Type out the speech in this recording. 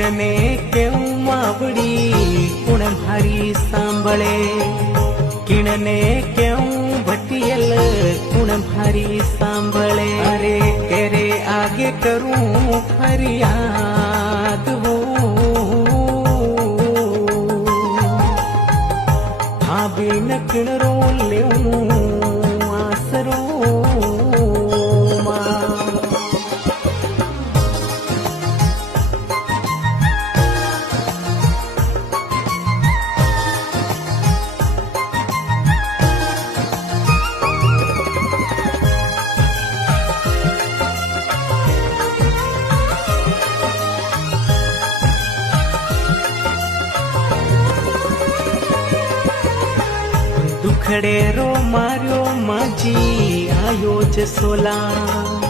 કિણને કેવું માવડી કુણ ભારી સાંભળે કિણને કેવું ભટિયલ કુણ ભારી સાંભળે અરે તેરે આગે કરું ફરિયાદ હો ભાભીને કિણરો લેવું આસરો દુખડેરો માર્યો માજી આયો જ સોલા